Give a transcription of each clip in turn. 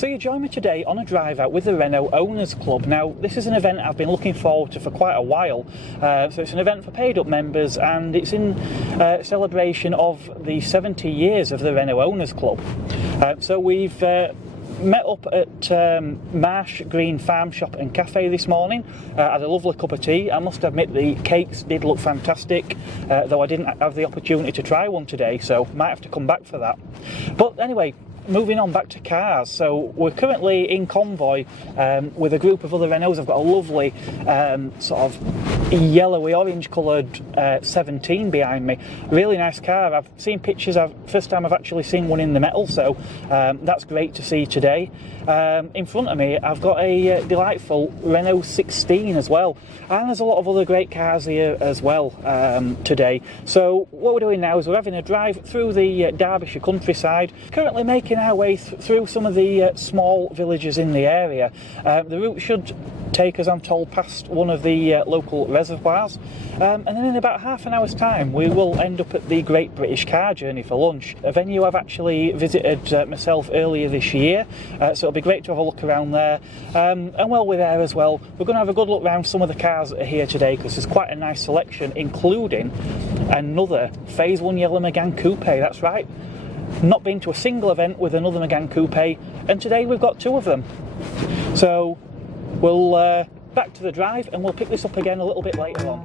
So you join me today on a drive out with the Renault Owners Club. Now this is an event I've been looking forward to for quite a while. So it's an event for paid up members, and it's in celebration of the 70 years of the Renault Owners Club. So we've met up at Marsh Green Farm Shop and Cafe this morning. Had a lovely cup of tea. I must admit the cakes did look fantastic, though I didn't have the opportunity to try one today, so might have to come back for that. But anyway, moving on back to cars. So we're currently in convoy with a group of other Renaults. I've got a lovely sort of yellowy orange coloured 17 behind me. Really nice car. I've seen pictures. First time I've actually seen one in the metal, so that's great to see today. In front of me I've got a delightful Renault 16 as well, and there's a lot of other great cars here as well today. So what we're doing now is we're having a drive through the Derbyshire countryside, currently making our way through some of the small villages in the area. The route should take us, I'm told, past one of the local reservoirs, and then in about half an hour's time we will end up at the Great British Car Journey for lunch, a venue I've actually visited myself earlier this year, so it'll be great to have a look around there. And while we're there as well, we're going to have a good look around some of the cars that are here today, because there's quite a nice selection, including another Phase 1 yellow Megane Coupe. That's right, not been to a single event with another Megane Coupe, and today we've got two of them. So we'll back to the drive, and we'll pick this up again a little bit later on.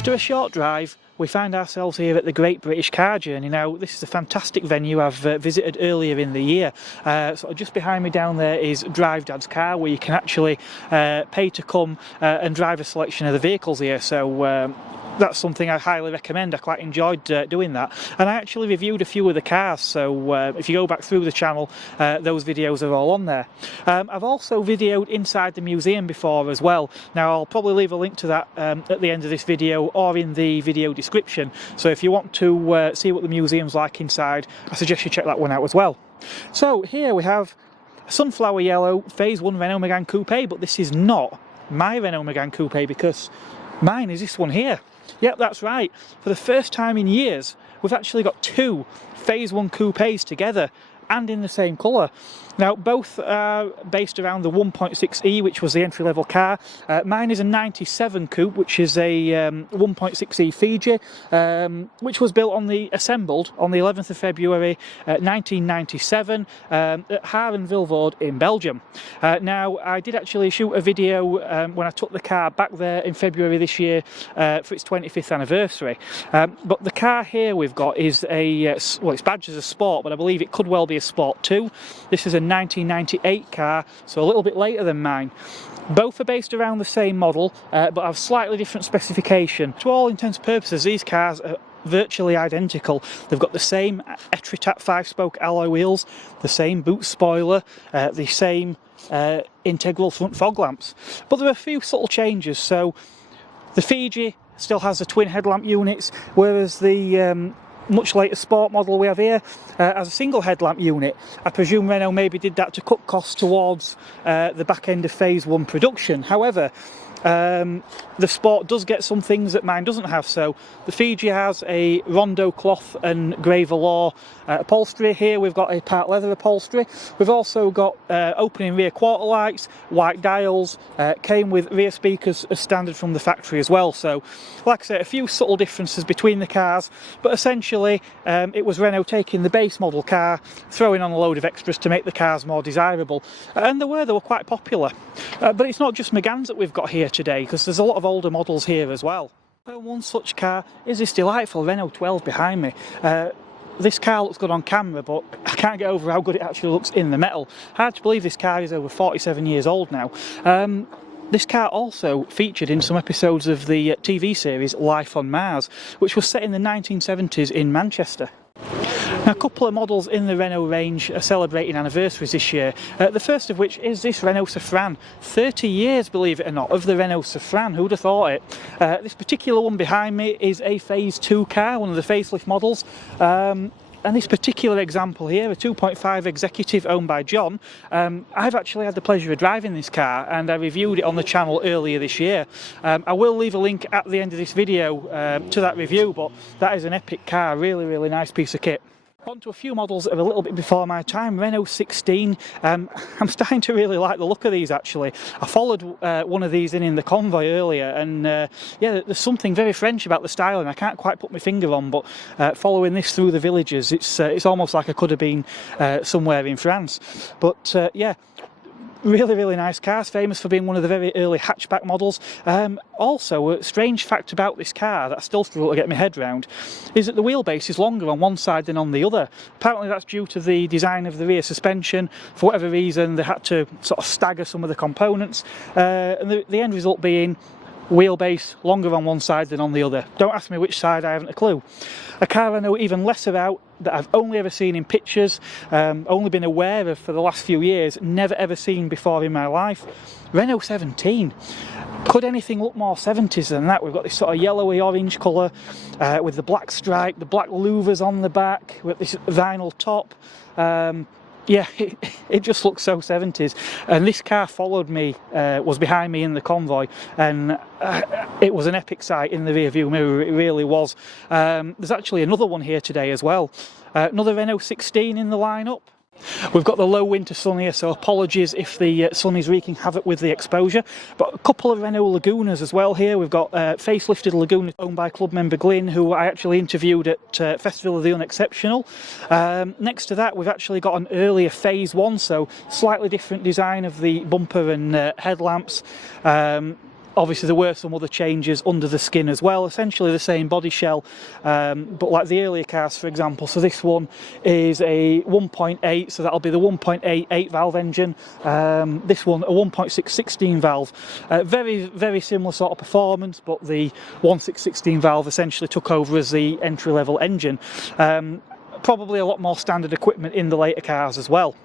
After a short drive, we find ourselves here at the Great British Car Journey. Now, this is a fantastic venue I've visited earlier in the year. So just behind me down there is Drive Dad's Car, where you can actually pay to come and drive a selection of the vehicles here. So that's something I highly recommend. I quite enjoyed doing that, and I actually reviewed a few of the cars, so if you go back through the channel, those videos are all on there. I've also videoed inside the museum before as well. Now I'll probably leave a link to that at the end of this video or in the video description, so if you want to see what the museum's like inside, I suggest you check that one out as well. So here we have a sunflower yellow Phase 1 Renault Megane Coupe, but this is not my Renault Megane Coupe, because mine is this one here. Yep, that's right. For the first time in years, we've actually got two Phase 1 coupes together, and in the same colour. Now, both are based around the 1.6e, which was the entry-level car. Mine is a 97 coupe, which is a 1.6e Fiji, which was assembled on the 11th of February 1997 at Haaren-Vilvoorde in Belgium. Now, I did actually shoot a video when I took the car back there in February this year for its 25th anniversary. But the car here we've got is well, it's badged as a sport, but I believe it could well be a Sport 2. This is a 1998 car, so a little bit later than mine. Both are based around the same model, but have slightly different specification. To all intents and purposes, these cars are virtually identical. They've got the same Etritat 5-spoke alloy wheels, the same boot spoiler, the same integral front fog lamps. But there are a few subtle changes. So the Fiji still has the twin headlamp units, whereas the much later sport model we have here as a single headlamp unit. I presume Renault maybe did that to cut costs towards the back end of Phase 1 production. However, The Sport does get some things that mine doesn't have. So the Fiji has a Rondo cloth and grey velour upholstery. Here we've got a part leather upholstery. We've also got opening rear quarter lights, white dials, came with rear speakers as standard from the factory as well. So like I say, a few subtle differences between the cars, but essentially it was Renault taking the base model car, throwing on a load of extras to make the cars more desirable, and they were quite popular. But it's not just Meganes that we've got here today, because there's a lot of older models here as well. One such car is this delightful Renault 12 behind me. This car looks good on camera, but I can't get over how good it actually looks in the metal. Hard to believe this car is over 47 years old now. This car also featured in some episodes of the TV series Life on Mars, which was set in the 1970s in Manchester. Now, a couple of models in the Renault range are celebrating anniversaries this year, the first of which is this Renault Safran. 30 years, believe it or not, of the Renault Safran. Who'd have thought it? This particular one behind me is a Phase 2 car, one of the facelift models. And this particular example here, a 2.5 executive owned by John, I've actually had the pleasure of driving this car, and I reviewed it on the channel earlier this year. I will leave a link at the end of this video to that review, but that is an epic car, really nice piece of kit. On to a few models that are a little bit before my time. Renault 16. I'm starting to really like the look of these actually. I followed one of these in the convoy earlier, and yeah, there's something very French about the styling I can't quite put my finger on, but following this through the villages, it's almost like I could have been somewhere in France. But yeah, really nice cars, famous for being one of the very early hatchback models. Also, a strange fact about this car that I still struggle to get my head around is that the wheelbase is longer on one side than on the other. Apparently that's due to the design of the rear suspension. For whatever reason, they had to sort of stagger some of the components, and the end result being wheelbase longer on one side than on the other. Don't ask me which side, I haven't a clue. A car I know even less about, that I've only ever seen in pictures, only been aware of for the last few years, never ever seen before in my life. Renault 17. Could anything look more 70s than that? We've got this sort of yellowy orange colour with the black stripe, the black louvers on the back, with this vinyl top. Yeah, it just looks so 70s. And this car followed me, was behind me in the convoy, and it was an epic sight in the rear view mirror, it really was. There's actually another one here today as well. Another Renault 16 in the lineup. We've got the low winter sun here, so apologies if the sun is wreaking havoc with the exposure. But a couple of Renault Lagunas as well here. We've got facelifted Laguna owned by club member Glyn, who I actually interviewed at Festival of the Unexceptional. Next to that, we've actually got an earlier Phase 1, so slightly different design of the bumper and headlamps. Obviously there were some other changes under the skin as well, essentially the same body shell, but like the earlier cars, for example. So this one is a 1.8, so that'll be the 1.8 8-valve engine. This one a 1.6 16 valve. Very similar sort of performance, but the 1.6 16 valve essentially took over as the entry-level engine. Probably a lot more standard equipment in the later cars as well.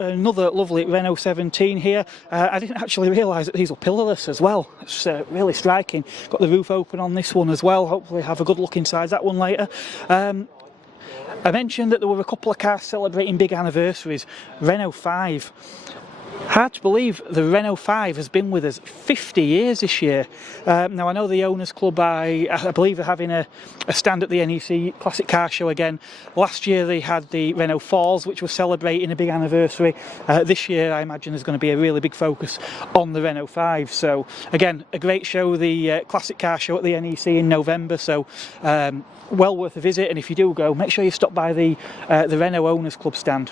Another lovely Renault 17 here. I didn't actually realise that these were pillarless as well. It's really striking. Got the roof open on this one as well. Hopefully have a good look inside that one later. I mentioned that there were a couple of cars celebrating big anniversaries. Renault 5. Hard to believe the Renault 5 has been with us 50 years this year. Now I know the Owners Club, I believe, are having a stand at the NEC Classic Car Show again. Last year they had the Renault 4s, which were celebrating a big anniversary. This year I imagine there's going to be a really big focus on the Renault 5. So again, a great show, the Classic Car Show at the NEC in November. So well worth a visit, and if you do go, make sure you stop by the Renault Owners Club stand.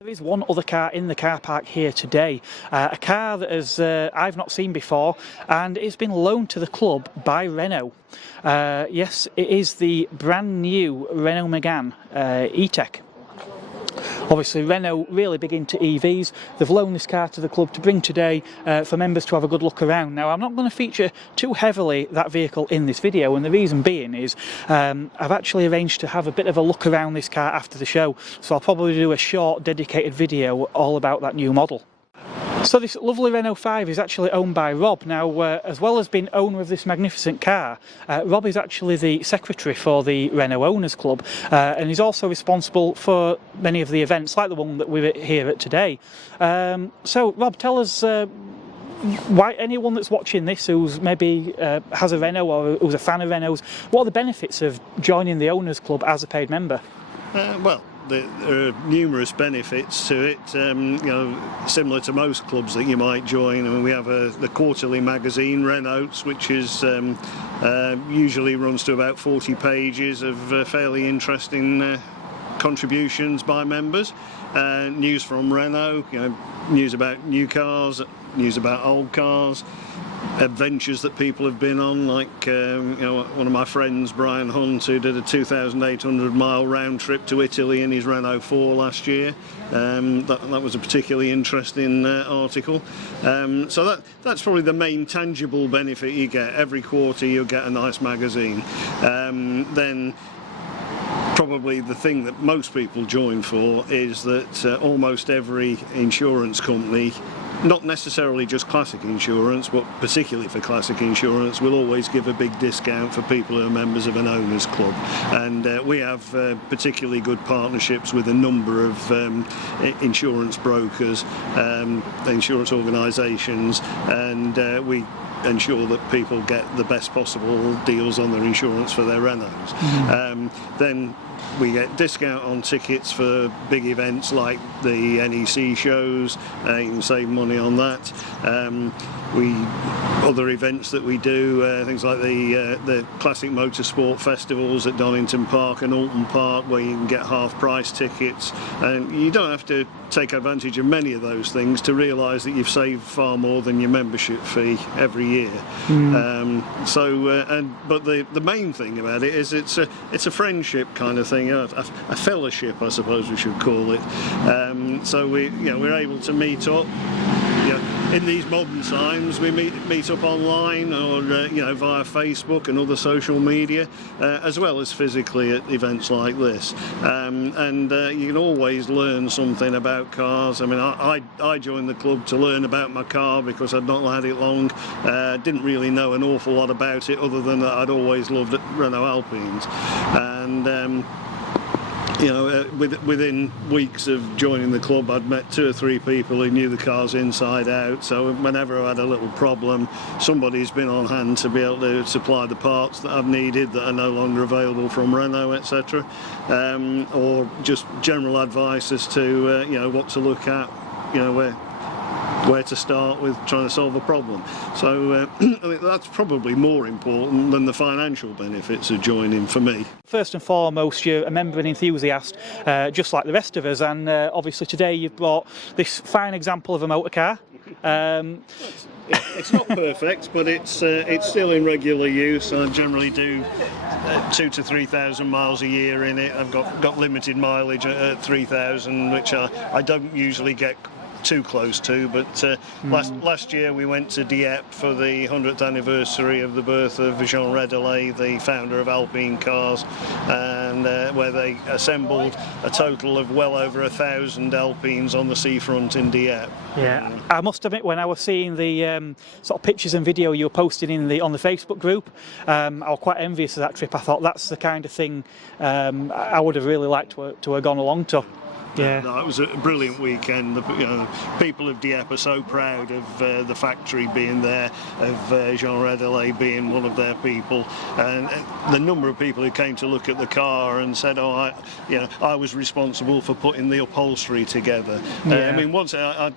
There is one other car in the car park here today, a car that I've not seen before, and it's been loaned to the club by Renault. Yes, it is the brand new Renault Megane E-Tech. Obviously Renault really big into EVs. They've loaned this car to the club to bring today for members to have a good look around. Now I'm not going to feature too heavily that vehicle in this video, and the reason being is I've actually arranged to have a bit of a look around this car after the show, so I'll probably do a short dedicated video all about that new model. So this lovely Renault 5 is actually owned by Rob. Now, as well as being owner of this magnificent car, Rob is actually the secretary for the Renault Owners Club, and he's also responsible for many of the events, like the one that we're here at today. So, Rob, tell us why anyone that's watching this who's maybe has a Renault or who's a fan of Renaults, what are the benefits of joining the Owners Club as a paid member? Well, there are numerous benefits to it, similar to most clubs that you might join. I mean, we have the quarterly magazine, Renaults, which is usually runs to about 40 pages of fairly interesting contributions by members. News from Renault, news about new cars, news about old cars, adventures that people have been on, like one of my friends, Brian Hunt, who did a 2,800 mile round trip to Italy in his Renault 4 last year. That was a particularly interesting article. So that's probably the main tangible benefit you get. Every quarter you'll get a nice magazine. Then probably the thing that most people join for is that almost every insurance company, not necessarily just classic insurance, but particularly for classic insurance, will always give a big discount for people who are members of an owners club. And we have particularly good partnerships with a number of insurance brokers, insurance organisations, and we ensure that people get the best possible deals on their insurance for their Renaults. Then we get discount on tickets for big events like the NEC shows. You can save money on that. Other events that we do, things like the classic motorsport festivals at Donington Park and Alton Park, where you can get half price tickets, and you don't have to take advantage of many of those things to realise that you've saved far more than your membership fee every year. But the main thing about it is it's a friendship kind of thing, a fellowship, I suppose we should call it. So we're able to meet up. In these modern times, we meet up online or via Facebook and other social media, as well as physically at events like this. And you can always learn something about cars. I mean, I joined the club to learn about my car because I'd not had it long. Didn't really know an awful lot about it, other than that I'd always loved Renault Alpines. And within weeks of joining the club, I'd met 2 or 3 people who knew the cars inside out. So whenever I had a little problem, somebody's been on hand to be able to supply the parts that I've needed that are no longer available from Renault, etc. Or just general advice as to what to look at, where to start with trying to solve a problem. So I think that's probably more important than the financial benefits of joining for me. First and foremost, you're a member and enthusiast, just like the rest of us, and obviously today you've brought this fine example of a motor car. It's not perfect, but it's still in regular use. I generally do 2,000 to 3,000 miles a year in it. I've got limited mileage at 3,000, which I don't usually get too close to, but last year we went to Dieppe for the 100th anniversary of the birth of Jean Redelet, the founder of Alpine cars, and where they assembled a total of well over 1,000 Alpines on the seafront in Dieppe. Yeah, I must admit, when I was seeing the sort of pictures and video you were posting on the Facebook group, I was quite envious of that trip. I thought that's the kind of thing I would have really liked to have gone along to. Yeah, no, it was a brilliant weekend. The people of Dieppe are so proud of the factory being there, of Jean Redelet being one of their people, and the number of people who came to look at the car and said, "Oh, I was responsible for putting the upholstery together." Yeah. I mean, once I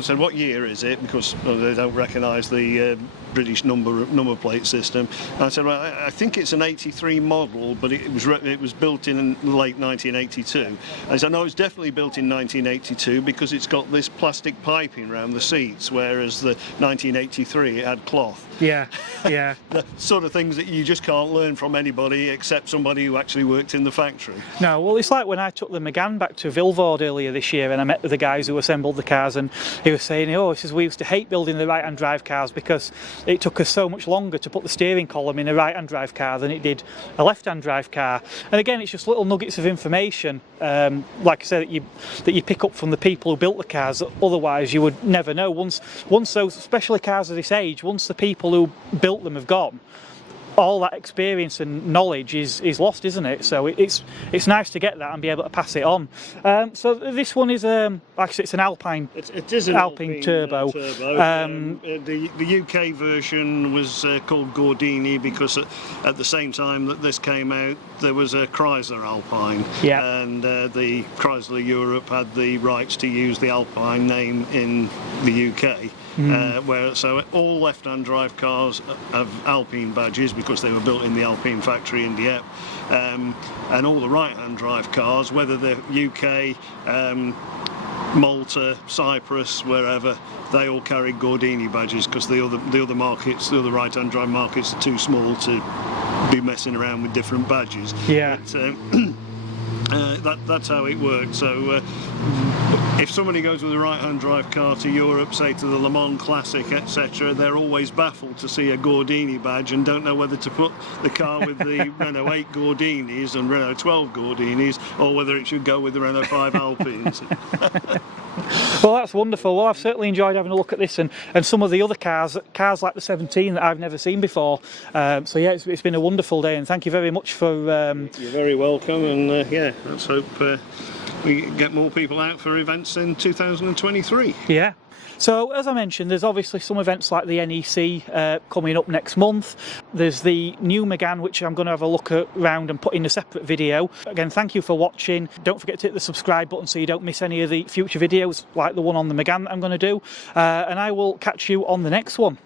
said, "What year is it?" Because they don't recognise the British number plate system. And I said, "Well, I think it's an '83 model, but it was built in late 1982." I said, "No, it's definitely built in 1982 because it's got this plastic piping around the seats, whereas the 1983 it had cloth." Yeah, yeah. The sort of things that you just can't learn from anybody except somebody who actually worked in the factory. No, well, it's like when I took the Megane back to Vilvoorde earlier this year, and I met with the guys who assembled the cars, and he was saying, "Oh, he says we used to hate building the right-hand drive cars because it took us so much longer to put the steering column in a right-hand drive car than it did a left-hand drive car." And again, it's just little nuggets of information, like I said, that you pick up from the people who built the cars that otherwise you would never know. Once those, especially cars of this age, once the people who built them have gone, all that experience and knowledge is lost, isn't it? So it's nice to get that and be able to pass it on. So this one is like I said, it's an Alpine. It is an Alpine turbo. The UK version was called Gordini because at the same time that this came out, there was a Chrysler Alpine, and the Chrysler Europe had the rights to use the Alpine name in the UK. So all left-hand drive cars have Alpine badges because they were built in the Alpine factory in Dieppe, and all the right-hand drive cars, whether they're UK, Malta, Cyprus, wherever, they all carry Gordini badges because the other markets, the other right-hand drive markets, are too small to be messing around with different badges. But, that's how it works. So if somebody goes with a right-hand drive car to Europe, say to the Le Mans Classic, etc., they're always baffled to see a Gordini badge and don't know whether to put the car with the Renault 8 Gordinis and Renault 12 Gordinis, or whether it should go with the Renault 5 Alpines. Well, that's wonderful. Well, I've certainly enjoyed having a look at this and some of the other cars like the 17 that I've never seen before. So yeah, it's been a wonderful day, and thank you very much for... You're very welcome, and yeah, let's hope we get more people out for events in 2023. Yeah. So as I mentioned, there's obviously some events like the NEC coming up next month. There's the new Megane, which I'm going to have a look around and put in a separate video. Again, thank you for watching. Don't forget to hit the subscribe button so you don't miss any of the future videos like the one on the Megane that I'm going to do. And I will catch you on the next one.